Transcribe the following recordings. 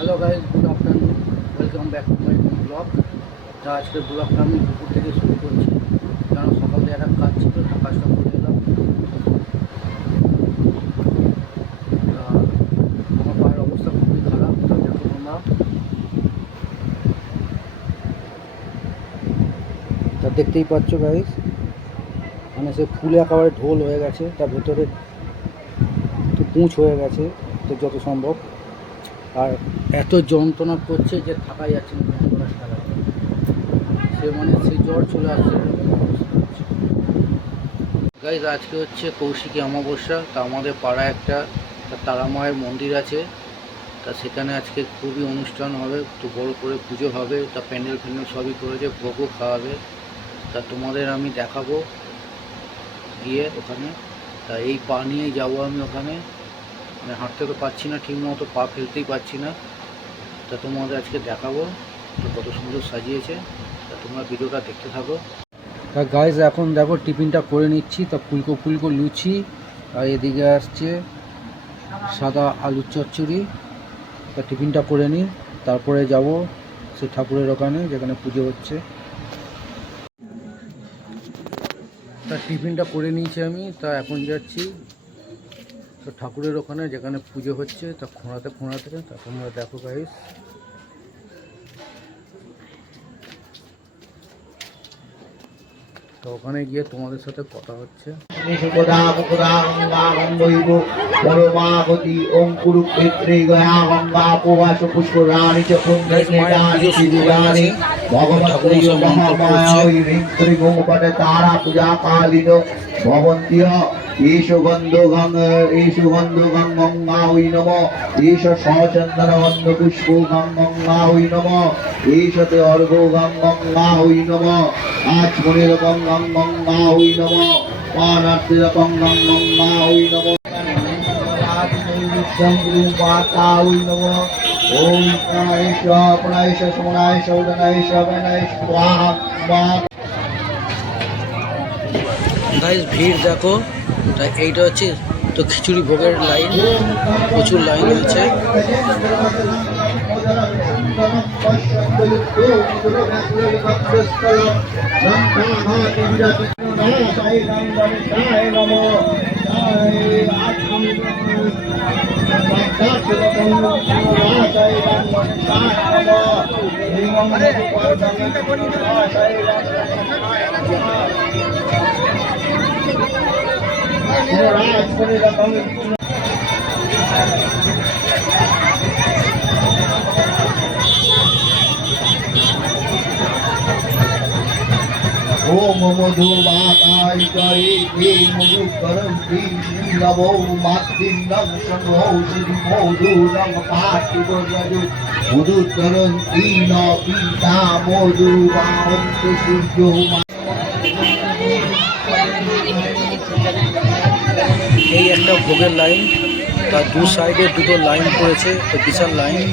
Hello guys, good afternoon, welcome back to my blog. তা আজকের ব্লগটা আমি দুপুর থেকে শুরু করছি, কারণ সকালে একটা কাজ ছিল, কাজটা করে এলাম। তা আমার পায়ের অবস্থা খুবই খারাপ, তা দেখো তোমরা। তা দেখতেই পাচ্ছ গাইজ, মানে সে ফুলে একেবারে ঢোল হয়ে গেছে, তার ভেতরে একটু পুঁছ হয়ে গেছে তো যত সম্ভব। আর এত যন্ত্রণা করছে যে থাকা যাচ্ছে না খেলা, সে মানে সেই জ্বর চলে আসছে। গাইজ আজকে হচ্ছে কৌশিকী অমাবস্যা। তা আমাদের পাড়ায় একটা তারা মায়ের মন্দির আছে, তা সেখানে আজকে খুবই অনুষ্ঠান হবে, তো বড় করে পুজো হবে। তা প্যান্ডেল ফ্যান্ডেল সবই করেছে, ভোগও খাওয়াবে। তা তোমাদের আমি দেখাবো গিয়ে ওখানে। তা এই পা নিয়েই যাবো আমি ওখানে, মানে হাঁটতে তো পারছি না ঠিক মতো, পা ফেলতেই পারছি না। তা তোমাদের আজকে দেখাবো তো কত সুন্দর সাজিয়েছে। তা তোমরা ভিডিওটা দেখতে থাকো। তা গাইজ এখন দেখো টিফিনটা করে নিচ্ছি। তা ফুলকো ফুলকো লুচি, আর এদিকে আসছে সাদা আলুর চচ্চড়ি। তা টিফিনটা করে নিই, তারপরে যাব সে ঠাকুরের ওখানে যেখানে পুজো হচ্ছে। তা টিফিনটা করে নিয়েছি আমি, তা এখন যাচ্ছি তো ঠাকুরের ওখানে যেখানে পুজো হচ্ছে। তা খোঁড়াতে খোঁড়াতে তা তোমরা দেখো গাইজ। তো ওখানে গিয়ে তোমাদের সাথে কথা হচ্ছে। ঈশ গন্ধ গঙ্গা ওই নম, ঈশ সচন্দন গন্ধ পুষ্প গঙ্গা ওই নম, ঈশতে অর্ঘ গঙ্গা ওই নম, আজ মনির গঙ্গা ওই নম, পানার্থির গঙ্গা ওই নম, মাতা ওই নম, ওম প্রাণেশ প্রাণেশ সমনায় সৌদনায় সবনায় স্বাহা। গাইজ ভিড় দেখো। তাই এইটা হচ্ছে তো খিচুড়ি ভোগের লাইন, প্রচুর লাইন আছে। ओम मधुवाकाय जय मधुकरंती नमो मातृंगं शंभो श्री मधुरं पाठिवरजु मधुकरंती न पीता मधुवांत सूर्यो। এই একটা ভোগের লাইন, তার দু সাইডে দুটো লাইন পড়েছে, তো বিশাল লাইন।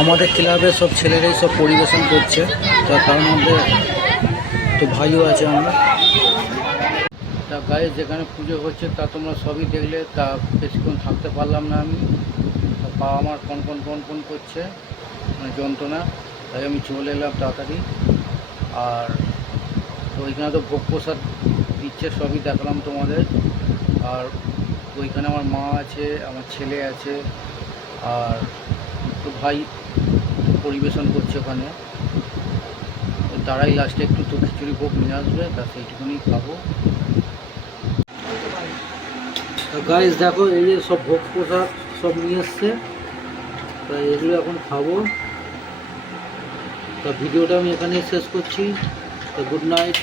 আমাদের ক্লাবের সব ছেলেরাই সব পরিবেশন করছে, তো তার মধ্যে তো ভাইও আছে আমরা। তা গায়ে যেখানে পুজো হচ্ছে তা তোমরা সবই দেখলে। তা বেশিক্ষণ থাকতে পারলাম না আমি, তা পা আমার কন করছে, মানে যন্ত্রণা। তাই আমি চলে এলাম তাড়াতাড়ি। আর তো ওইখানে তো ভোগ প্রসাদ দিচ্ছে, সবই দেখলাম তোমাদের। আর ওইখানে আমার মা আছে, আমার ছেলে আছে, আর তো ভাই পরিবেশন করছে ওখানে। তারাই লাস্টে একটু তো খিচুড়ি ভোগ নিয়ে আসবে, তা সেইটুকুনি খাবো। গাইস দেখো, এই যে সব ভোগ প্রসাদ সব নিয়ে এসছে, তা এগুলো এখন খাবো। তা ভিডিওটা আমি এখানে শেষ করছি। তো গুড নাইট।